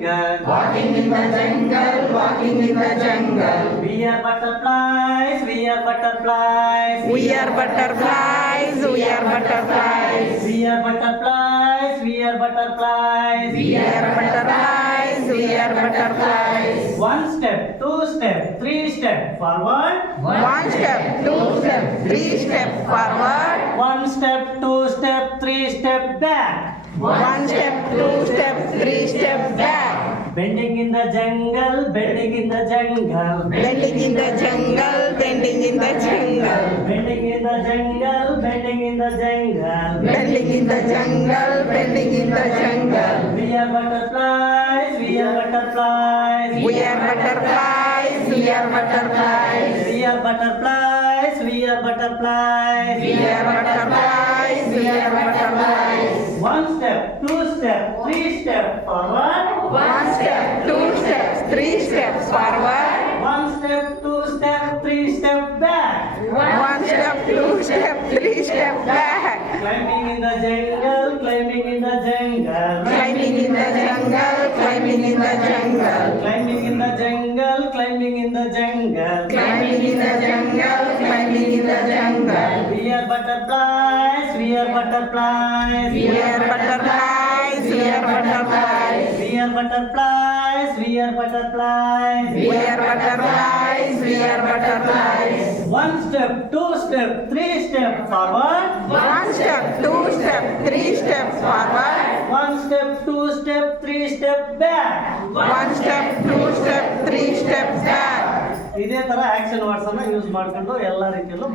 jungle. Walking in the jungle, walking in the jungle. We are butterflies, we are butterflies. We are butterflies, we are butterflies. We are butterflies, we are butterflies. We are butterflies, we are butterflies. One step, two step, three step forward. One step, two step, three step forward. One step, two step, three step back. One step, two step, three step back. Bending in the jungle, bending in the jungle. Bending in the jungle, bending in the jungle. Bending in the jungle, bending in the jungle. Bending in the jungle, bending in the jungle. We are butterflies, we are butterflies. We are butterflies, we are butterflies. We are butterflies, we are butterflies. We are butterflies, we are butterflies. One step, two step, three step forward. One step, two steps, three steps forward. One step, two step, three step back. One step, two step, three step back. Climbing in the jungle, climbing in the jungle. Climbing in the jungle, climbing in the jungle. Climbing in the jungle, climbing in the jungle. Climbing in the jungle, climbing in the jungle. We are butterflies, we are butterflies. We are butterflies, we are butterflies. We are butterflies, we are butterflies. We are butterflies, we are butterflies. One step, two step, three step forward. One step, two step, three steps forward. One step, two step, three step back. One step, two step, three steps back. ಇದೇ ತರ action words ಅನ್ನ use ಮಾಡ್ಕೊಂಡು ಎಲ್ಲ ರೀತಿಯಲ್ಲೂ